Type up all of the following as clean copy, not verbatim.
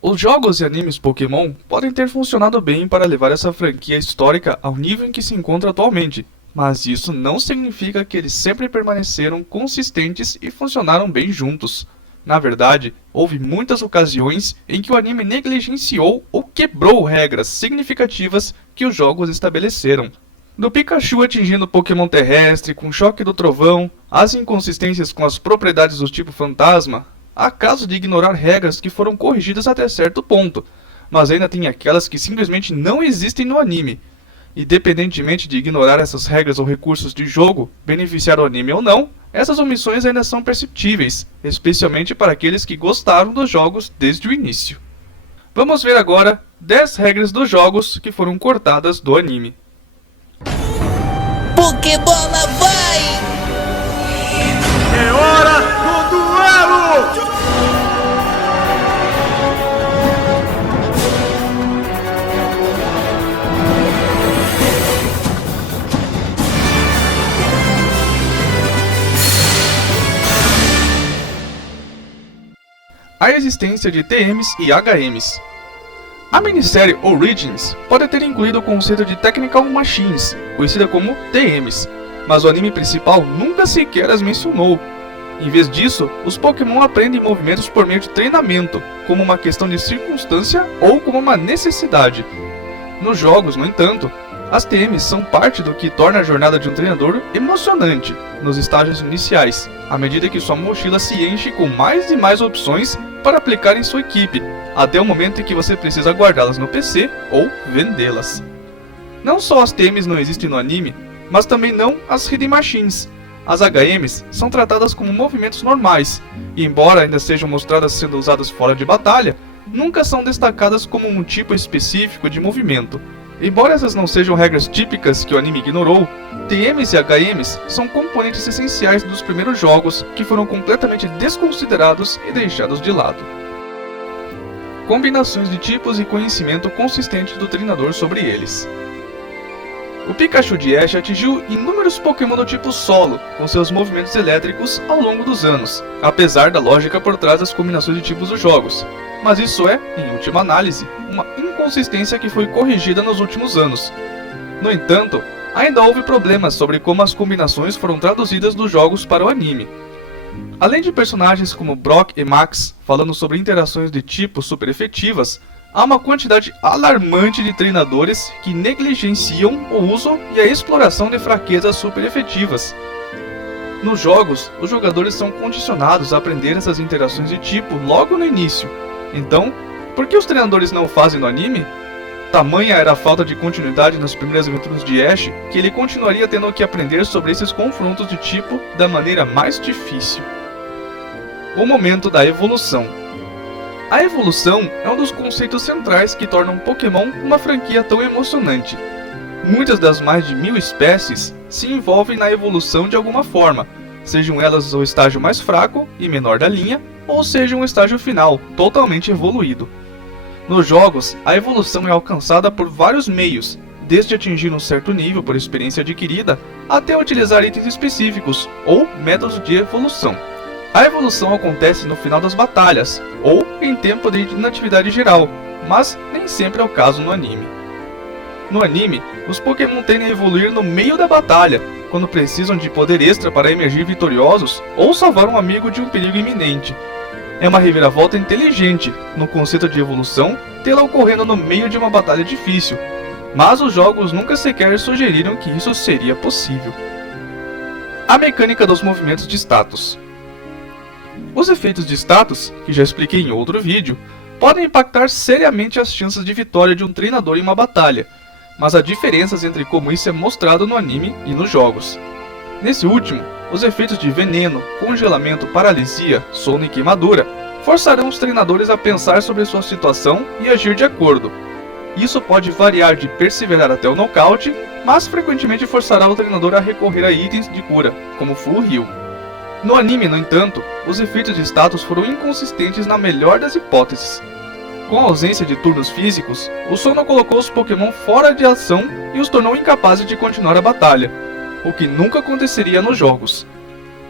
Os jogos e animes Pokémon podem ter funcionado bem para levar essa franquia histórica ao nível em que se encontra atualmente, mas isso não significa que eles sempre permaneceram consistentes e funcionaram bem juntos. Na verdade, houve muitas ocasiões em que o anime negligenciou ou quebrou regras significativas que os jogos estabeleceram. Do Pikachu atingindo o Pokémon terrestre com o choque do trovão, as inconsistências com as propriedades do tipo fantasma, há casos de ignorar regras que foram corrigidas até certo ponto, mas ainda tem aquelas que simplesmente não existem no anime. Independentemente de ignorar essas regras ou recursos de jogo, beneficiar o anime ou não, essas omissões ainda são perceptíveis, especialmente para aqueles que gostaram dos jogos desde o início. Vamos ver agora 10 regras dos jogos que foram cortadas do anime. Pokébola vai! É hora do duelo! A existência de TMs e HMs. A minissérie Origins pode ter incluído o conceito de Technical Machines, conhecida como TMs, mas o anime principal nunca sequer as mencionou. Em vez disso, os Pokémon aprendem movimentos por meio de treinamento, como uma questão de circunstância ou como uma necessidade. Nos jogos, no entanto, as TMs são parte do que torna a jornada de um treinador emocionante nos estágios iniciais, à medida que sua mochila se enche com mais e mais opções para aplicar em sua equipe, até o momento em que você precisa guardá-las no PC ou vendê-las. Não só as TMs não existem no anime, mas também não as Hidden Machines. As HMs são tratadas como movimentos normais, e embora ainda sejam mostradas sendo usadas fora de batalha, nunca são destacadas como um tipo específico de movimento. Embora essas não sejam regras típicas que o anime ignorou, TMs e HMs são componentes essenciais dos primeiros jogos que foram completamente desconsiderados e deixados de lado. Combinações de tipos e conhecimento consistente do treinador sobre eles. O Pikachu de Ash atingiu inúmeros Pokémon do tipo solo, com seus movimentos elétricos ao longo dos anos, apesar da lógica por trás das combinações de tipos dos jogos. Mas isso é, em última análise, uma inconsistência que foi corrigida nos últimos anos. No entanto, ainda houve problemas sobre como as combinações foram traduzidas dos jogos para o anime. Além de personagens como Brock e Max falando sobre interações de tipo super efetivas, há uma quantidade alarmante de treinadores que negligenciam o uso e a exploração de fraquezas super efetivas. Nos jogos, os jogadores são condicionados a aprender essas interações de tipo logo no início. Então, por que os treinadores não fazem no anime? Tamanha era a falta de continuidade nas primeiras aventuras de Ash que ele continuaria tendo que aprender sobre esses confrontos de tipo da maneira mais difícil. O momento da evolução. A evolução é um dos conceitos centrais que tornam Pokémon uma franquia tão emocionante. Muitas das mais de 1000 espécies se envolvem na evolução de alguma forma, sejam elas o estágio mais fraco e menor da linha, ou seja um estágio final, totalmente evoluído. Nos jogos, a evolução é alcançada por vários meios, desde atingir um certo nível por experiência adquirida, até utilizar itens específicos, ou métodos de evolução. A evolução acontece no final das batalhas, ou em tempo de inatividade geral, mas nem sempre é o caso no anime. No anime, os Pokémon tendem a evoluir no meio da batalha, quando precisam de poder extra para emergir vitoriosos ou salvar um amigo de um perigo iminente. É uma reviravolta inteligente, no conceito de evolução, tê-la ocorrendo no meio de uma batalha difícil, mas os jogos nunca sequer sugeriram que isso seria possível. A mecânica dos movimentos de status. Os efeitos de status, que já expliquei em outro vídeo, podem impactar seriamente as chances de vitória de um treinador em uma batalha, mas há diferenças entre como isso é mostrado no anime e nos jogos. Nesse último, os efeitos de veneno, congelamento, paralisia, sono e queimadura forçarão os treinadores a pensar sobre sua situação e agir de acordo. Isso pode variar de perseverar até o nocaute, mas frequentemente forçará o treinador a recorrer a itens de cura, como Full Heal. No anime, no entanto, os efeitos de status foram inconsistentes na melhor das hipóteses. Com a ausência de turnos físicos, o sono colocou os Pokémon fora de ação e os tornou incapazes de continuar a batalha, o que nunca aconteceria nos jogos.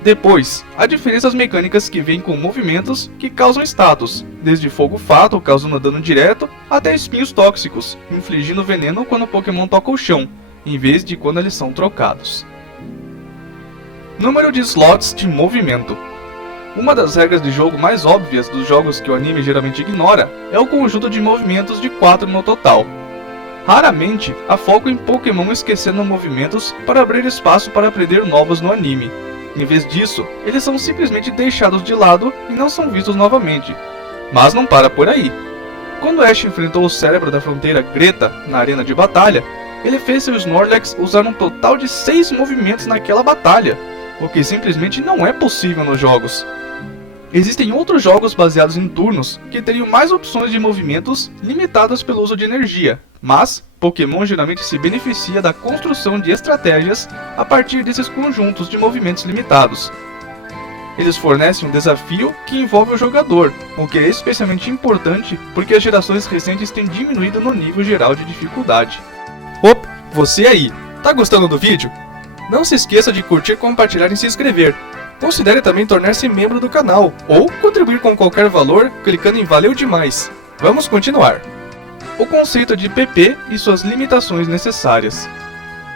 Depois, há diferenças mecânicas que vêm com movimentos que causam status, desde fogo fato, causando dano direto, até espinhos tóxicos, infligindo veneno quando o Pokémon toca o chão, em vez de quando eles são trocados. Número de slots de movimento. Uma das regras de jogo mais óbvias dos jogos que o anime geralmente ignora é o conjunto de movimentos de 4 no total. Raramente há foco em Pokémon esquecendo movimentos para abrir espaço para aprender novos no anime. Em vez disso, eles são simplesmente deixados de lado e não são vistos novamente. Mas não para por aí. Quando Ash enfrentou o cérebro da fronteira Greta na arena de batalha, ele fez seu Snorlax usar um total de 6 movimentos naquela batalha, o que simplesmente não é possível nos jogos. Existem outros jogos baseados em turnos que teriam mais opções de movimentos limitadas pelo uso de energia, mas Pokémon geralmente se beneficia da construção de estratégias a partir desses conjuntos de movimentos limitados. Eles fornecem um desafio que envolve o jogador, o que é especialmente importante porque as gerações recentes têm diminuído no nível geral de dificuldade. Opa, você aí, tá gostando do vídeo? Não se esqueça de curtir, compartilhar e se inscrever. Considere também tornar-se membro do canal, ou contribuir com qualquer valor clicando em Valeu Demais. Vamos continuar. O conceito de PP e suas limitações necessárias.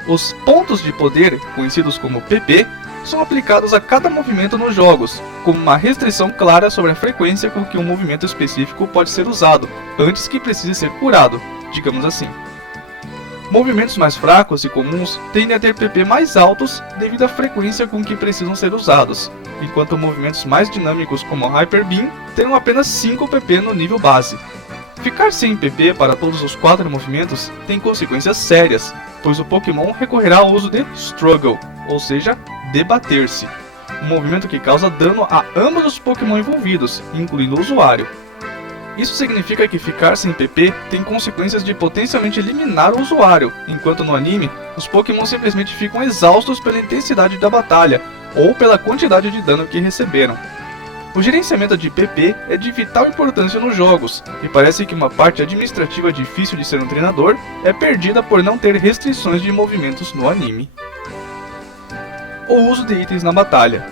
Os pontos de poder, conhecidos como PP, são aplicados a cada movimento nos jogos, como uma restrição clara sobre a frequência com que um movimento específico pode ser usado, antes que precise ser curado, digamos assim. Movimentos mais fracos e comuns tendem a ter PP mais altos devido à frequência com que precisam ser usados, enquanto movimentos mais dinâmicos como Hyper Beam terão apenas 5 PP no nível base. Ficar sem PP para todos os 4 movimentos tem consequências sérias, pois o Pokémon recorrerá ao uso de Struggle, ou seja, debater-se, um movimento que causa dano a ambos os Pokémon envolvidos, incluindo o usuário. Isso significa que ficar sem PP tem consequências de potencialmente eliminar o usuário, enquanto no anime, os Pokémon simplesmente ficam exaustos pela intensidade da batalha, ou pela quantidade de dano que receberam. O gerenciamento de PP é de vital importância nos jogos, e parece que uma parte administrativa difícil de ser um treinador é perdida por não ter restrições de movimentos no anime. O uso de itens na batalha.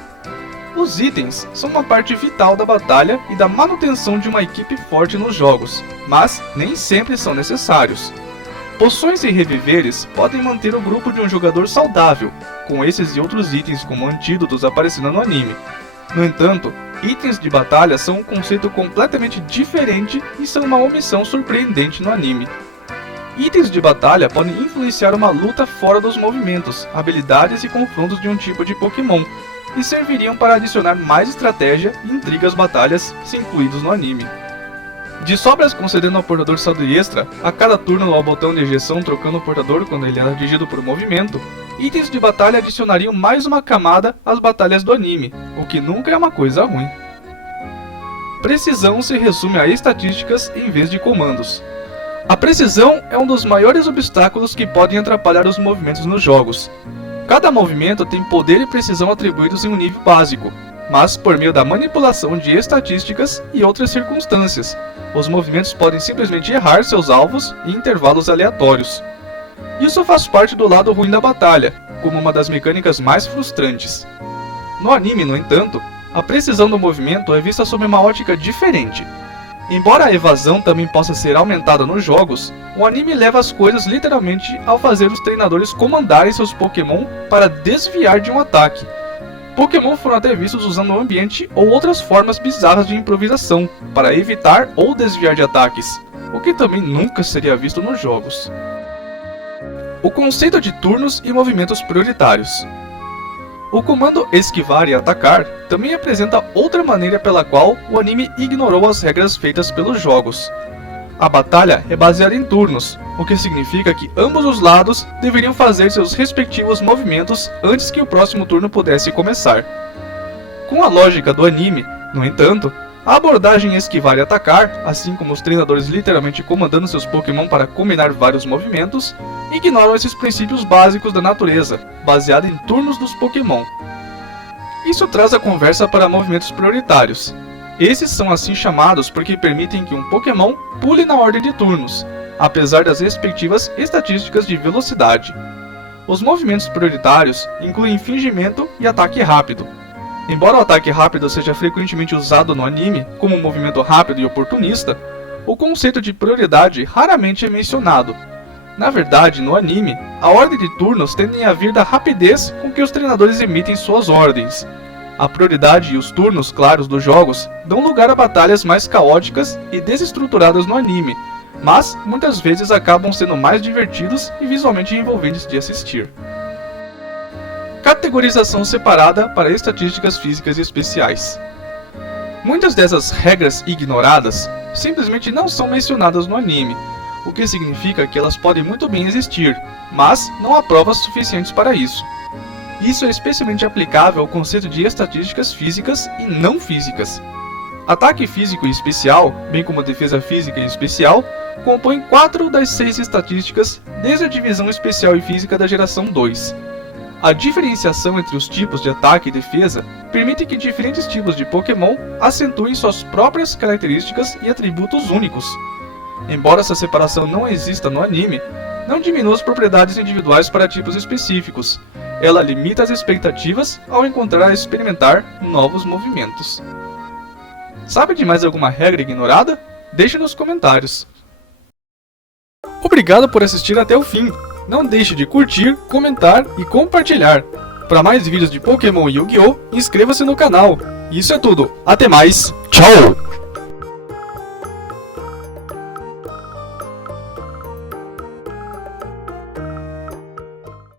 Os itens são uma parte vital da batalha e da manutenção de uma equipe forte nos jogos, mas nem sempre são necessários. Poções e reviveres podem manter o grupo de um jogador saudável, com esses e outros itens como antídotos aparecendo no anime. No entanto, itens de batalha são um conceito completamente diferente e são uma omissão surpreendente no anime. Itens de batalha podem influenciar uma luta fora dos movimentos, habilidades e confrontos de um tipo de Pokémon, e serviriam para adicionar mais estratégia e intriga às batalhas, se incluídos no anime. De sobras concedendo ao portador saldo extra, a cada turno ao botão de ejeção trocando o portador quando ele é atingido por um movimento, itens de batalha adicionariam mais uma camada às batalhas do anime, o que nunca é uma coisa ruim. Precisão se resume a estatísticas em vez de comandos. A precisão é um dos maiores obstáculos que podem atrapalhar os movimentos nos jogos. Cada movimento tem poder e precisão atribuídos em um nível básico, mas por meio da manipulação de estatísticas e outras circunstâncias, os movimentos podem simplesmente errar seus alvos em intervalos aleatórios. Isso faz parte do lado ruim da batalha, como uma das mecânicas mais frustrantes. No anime, no entanto, a precisão do movimento é vista sob uma ótica diferente. Embora a evasão também possa ser aumentada nos jogos, o anime leva as coisas literalmente ao fazer os treinadores comandarem seus Pokémon para desviar de um ataque. Pokémon foram até vistos usando o ambiente ou outras formas bizarras de improvisação para evitar ou desviar de ataques, o que também nunca seria visto nos jogos. O conceito de turnos e movimentos prioritários. O comando esquivar e atacar também apresenta outra maneira pela qual o anime ignorou as regras feitas pelos jogos. A batalha é baseada em turnos, o que significa que ambos os lados deveriam fazer seus respectivos movimentos antes que o próximo turno pudesse começar. Com a lógica do anime, no entanto, a abordagem esquivar e atacar, assim como os treinadores literalmente comandando seus Pokémon para combinar vários movimentos, ignoram esses princípios básicos da natureza, baseada em turnos dos Pokémon. Isso traz a conversa para movimentos prioritários. Esses são assim chamados porque permitem que um Pokémon pule na ordem de turnos, apesar das respectivas estatísticas de velocidade. Os movimentos prioritários incluem fingimento e ataque rápido. Embora o ataque rápido seja frequentemente usado no anime como um movimento rápido e oportunista, o conceito de prioridade raramente é mencionado. Na verdade, no anime, a ordem de turnos tende a vir da rapidez com que os treinadores emitem suas ordens. A prioridade e os turnos claros dos jogos dão lugar a batalhas mais caóticas e desestruturadas no anime, mas muitas vezes acabam sendo mais divertidos e visualmente envolventes de assistir. Categorização separada para estatísticas físicas especiais. Muitas dessas regras ignoradas simplesmente não são mencionadas no anime, o que significa que elas podem muito bem existir, mas não há provas suficientes para isso. Isso é especialmente aplicável ao conceito de estatísticas físicas e não físicas. Ataque físico e especial, bem como defesa física e especial, compõem 4 das 6 estatísticas desde a divisão especial e física da geração 2. A diferenciação entre os tipos de ataque e defesa permite que diferentes tipos de Pokémon acentuem suas próprias características e atributos únicos. Embora essa separação não exista no anime, não diminui as propriedades individuais para tipos específicos. Ela limita as expectativas ao encontrar e experimentar novos movimentos. Sabe de mais alguma regra ignorada? Deixe nos comentários. Obrigado por assistir até o fim. Não deixe de curtir, comentar e compartilhar. Para mais vídeos de Pokémon e Yu-Gi-Oh!, inscreva-se no canal. Isso é tudo. Até mais. Tchau!